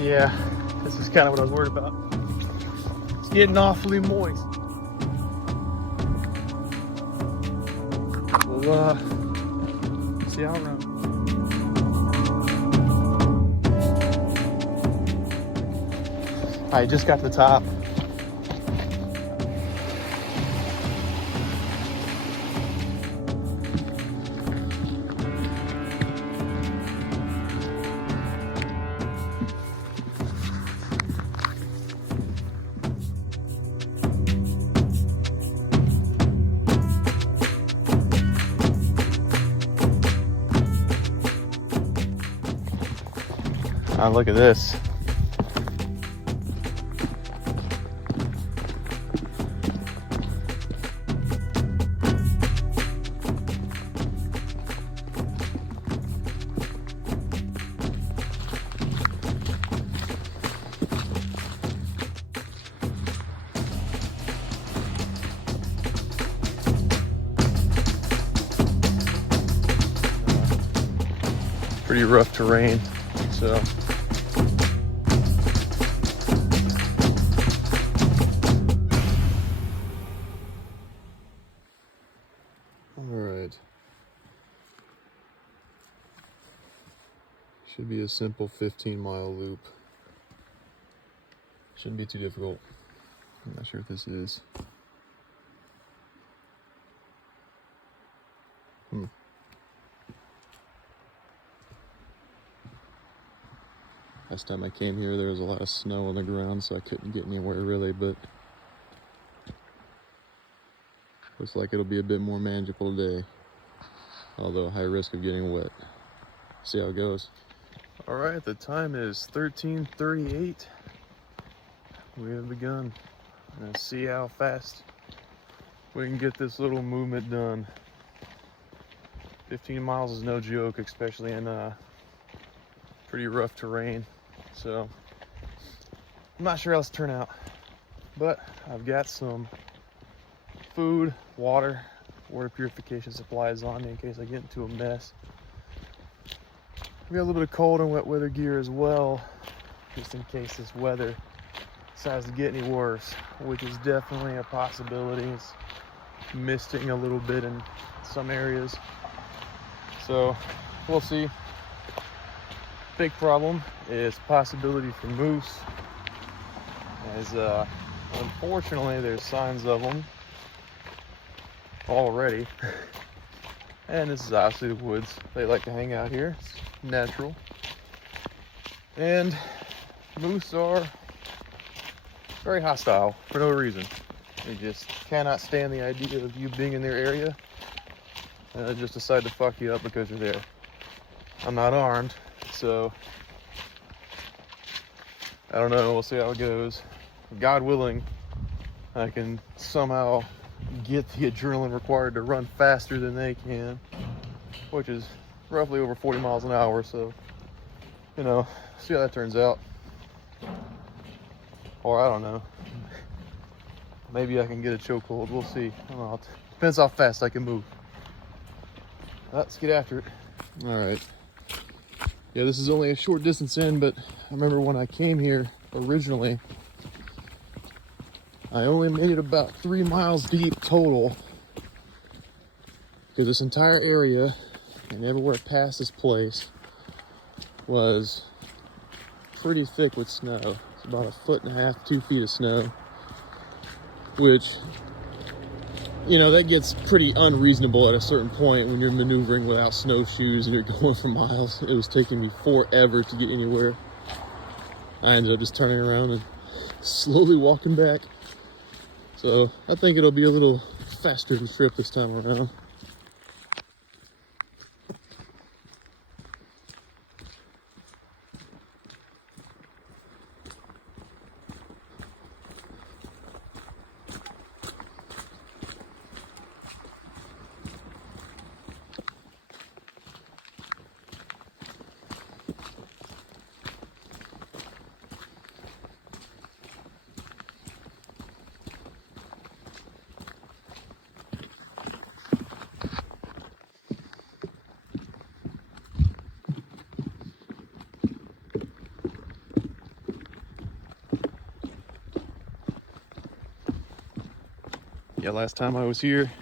Yeah, this is kind of what I was worried about. It's getting awfully moist. We'll see how it runs. I just got to the top. Oh, look at this. Pretty rough terrain, so. All right. Should be a simple 15-mile loop. Shouldn't be too difficult. I'm not sure what this is. Last time I came here, there was a lot of snow on the ground, so I couldn't get anywhere really, but looks like it'll be a bit more manageable today, although high risk of getting wet. See how it goes. All right, the time is 13:38. We have begun. Let's see how fast we can get this little movement done. 15 miles is no joke, especially in pretty rough terrain. So I'm not sure how this turn out, but I've got some food, water purification supplies on me in case I get into a mess. We got a little bit of cold and wet weather gear as well, just in case this weather decides to get any worse, which is definitely a possibility. It's misting a little bit in some areas, so we'll see. Big problem is possibility for moose, as unfortunately there's signs of them already. And this is obviously the woods. They like to hang out here. It's natural. And moose are very hostile for no reason. They just cannot stand the idea of you being in their area, and they just decide to fuck you up because you're there. I'm not armed, so I don't know. We'll see how it goes. God willing, I can somehow get the adrenaline required to run faster than they can, which is roughly over 40 miles an hour. So, you know, see how that turns out. Or I don't know. Maybe I can get a chokehold. We'll see. I don't know. Depends how fast I can move. Let's get after it. All right. Yeah, this is only a short distance in, but I remember when I came here originally, I only made it about 3 miles deep total, because this entire area and everywhere past this place was pretty thick with snow. It's about 1.5 feet, 2 feet of snow, which, you know, that gets pretty unreasonable at a certain point when you're maneuvering without snowshoes and you're going for miles. It was taking me forever to get anywhere. I ended up just turning around and slowly walking back. So I think it'll be a little faster of a trip this time around. Yeah, last time I was here,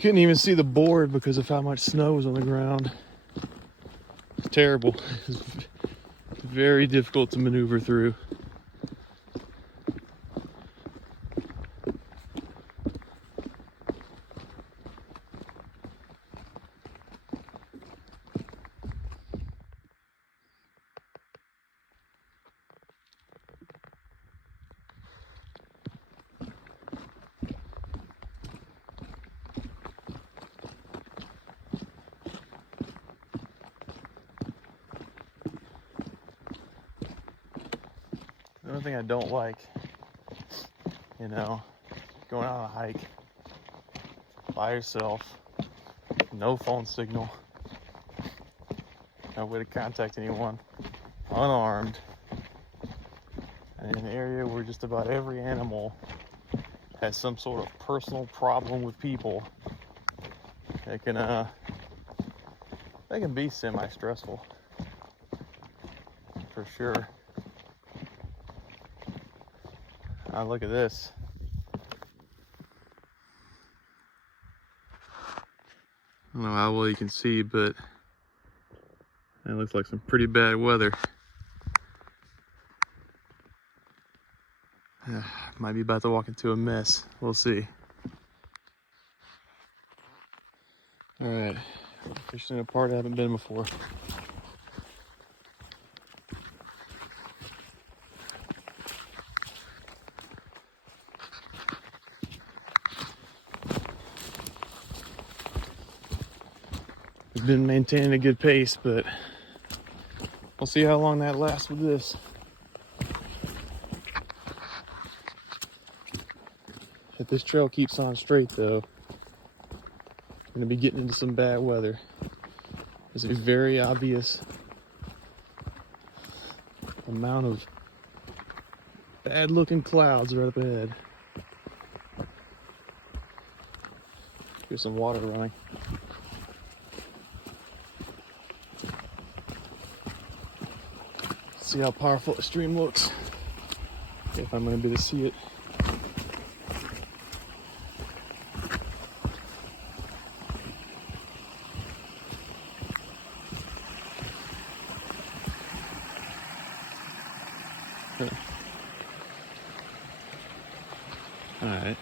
couldn't even see the board because of how much snow was on the ground. It's terrible. It's very difficult to maneuver through. The only thing I don't like, you know, going on a hike by yourself, no phone signal, no way to contact anyone, unarmed, and in an area where just about every animal has some sort of personal problem with people, it can be semi-stressful, for sure. Look at this. I don't know how well you can see, but it looks like some pretty bad weather. Might be about to walk into a mess. We'll see. All right, fishing in a part I haven't been before. It's been maintaining a good pace, but we'll see how long that lasts with this. If this trail keeps on straight though, I'm gonna be getting into some bad weather. There's a very obvious amount of bad looking clouds right up ahead. Here's some water running. See how powerful the stream looks, if I'm going to be able to see it. All right.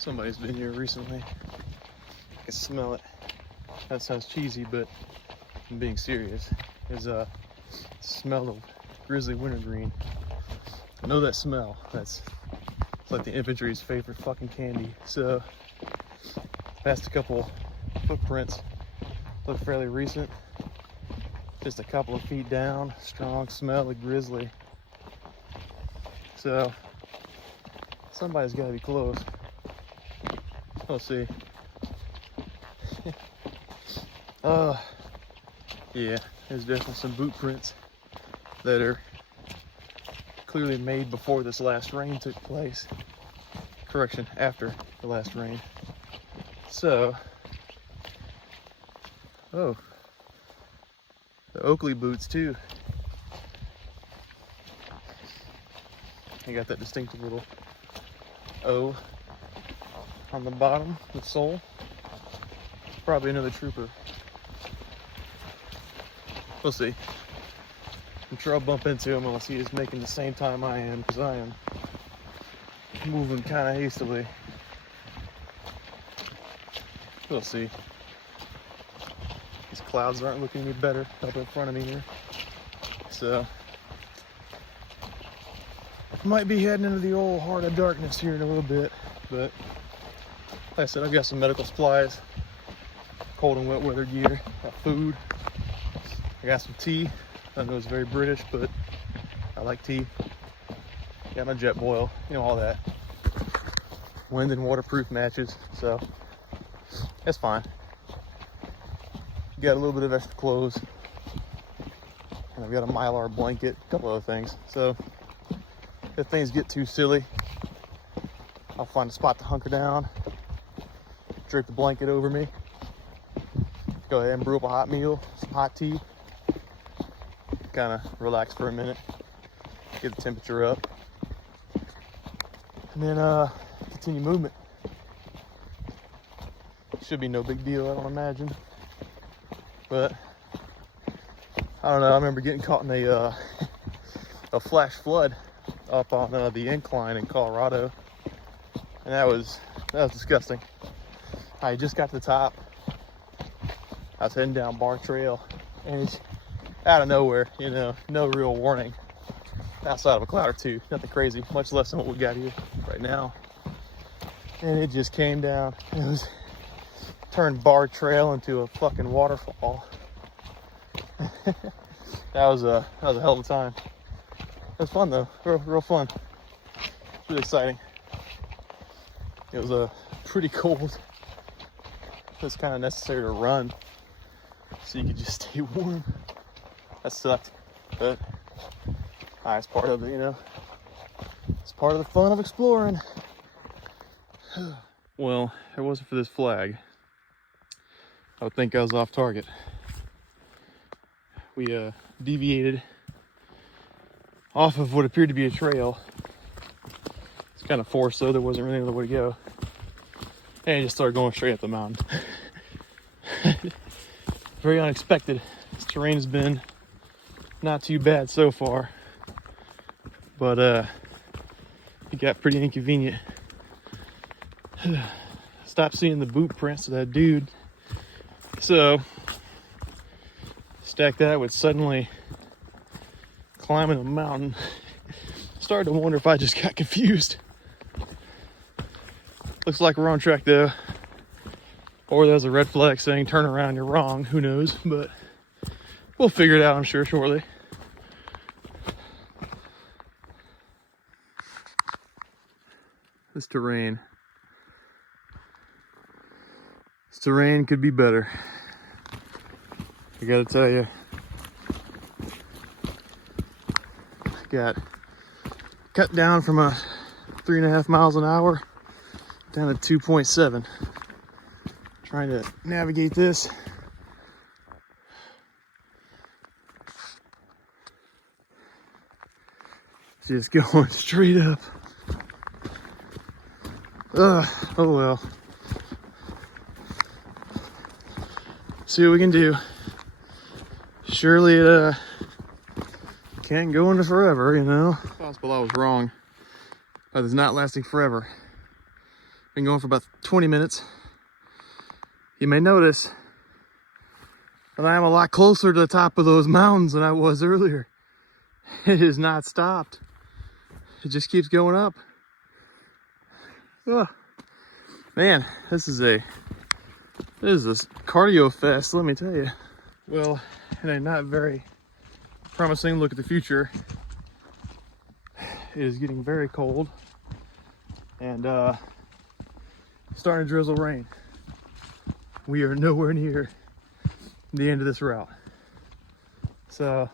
Somebody's been here recently. I can smell it. That sounds cheesy, but I'm being serious. There's a smell of grizzly wintergreen. I know that smell. It's like the infantry's favorite fucking candy. So, past a couple footprints, look fairly recent. Just a couple of feet down, strong smell of grizzly. So, somebody's gotta be close. We'll see. Yeah, there's definitely some boot prints that are clearly made before this last rain took place. Correction, after the last rain. So, oh, the Oakley boots too. You got that distinctive little O on the bottom, the sole. Probably another trooper. We'll see. I'm sure I'll bump into him unless he is making the same time I am, because I am moving kind of hastily. We'll see. These clouds aren't looking any better up in front of me here. So, might be heading into the old heart of darkness here in a little bit, but like I said, I've got some medical supplies, cold and wet weather gear, got food, I got some tea. I know it's very British, but I like tea. Got my Jetboil, you know, all that. Wind and waterproof matches, so that's fine. Got a little bit of extra clothes. And I've got a Mylar blanket, a couple other things. So if things get too silly, I'll find a spot to hunker down, drape the blanket over me, go ahead and brew up a hot meal, some hot tea, kind of relax for a minute, get the temperature up, and then continue movement. Should be no big deal, I don't imagine. But I don't know, I remember getting caught in a flash flood up on the incline in Colorado, and that was disgusting. I just got to the top. I was heading down Bar Trail, and it's out of nowhere, you know, no real warning. Outside of a cloud or two, nothing crazy, much less than what we got here right now. And it just came down. It was turned Bar Trail into a fucking waterfall. that was a hell of a time. It was fun though, real fun. It was really exciting. It was pretty cold. It was kind of necessary to run so you could just stay warm. That sucked, but it's part of it, you know. It's part of the fun of exploring. Well, if it wasn't for this flag, I would think I was off target. We deviated off of what appeared to be a trail. It's kind of forced, though. There wasn't really another way to go. And I just started going straight up the mountain. Very unexpected. This terrain has been not too bad so far, but it got pretty inconvenient. Stopped seeing the boot prints of that dude, so stack that with suddenly climbing a mountain. Started to wonder if I just got confused. Looks like we're on track though, or there's a red flag saying turn around, you're wrong. Who knows, but we'll figure it out, I'm sure, shortly. This terrain could be better. I gotta tell you, got cut down from a 3.5 miles an hour down to 2.7. Trying to navigate this. Just going straight up. Oh well. See what we can do. Surely it can't go into forever, you know. It's possible I was wrong. But it's not lasting forever. Been going for about 20 minutes. You may notice that I am a lot closer to the top of those mountains than I was earlier. It has not stopped. It just keeps going up. Oh, man, this is a cardio fest, let me tell you. Well, in a not very promising look at the future, it is getting very cold and starting to drizzle rain. We are nowhere near the end of this route. So,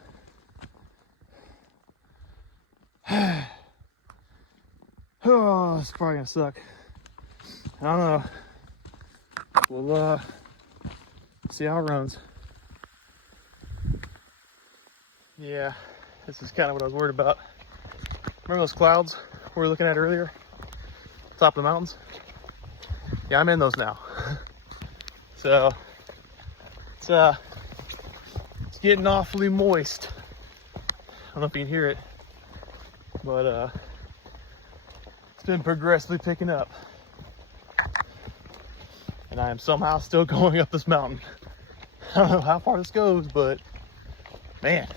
oh, it's probably gonna suck. I don't know. We'll see how it runs. Yeah, this is kind of what I was worried about. Remember those clouds we were looking at earlier? Top of the mountains? Yeah, I'm in those now. So it's getting awfully moist. I don't know if you can hear it, but it's been progressively picking up. And I am somehow still going up this mountain. I don't know how far this goes, but man,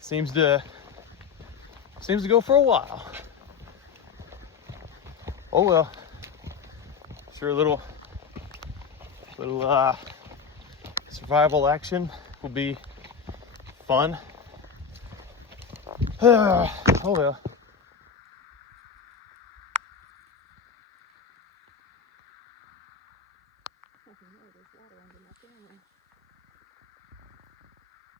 seems to go for a while. Oh well. Sure, a little survival action will be fun. Oh well. There's water under my camera.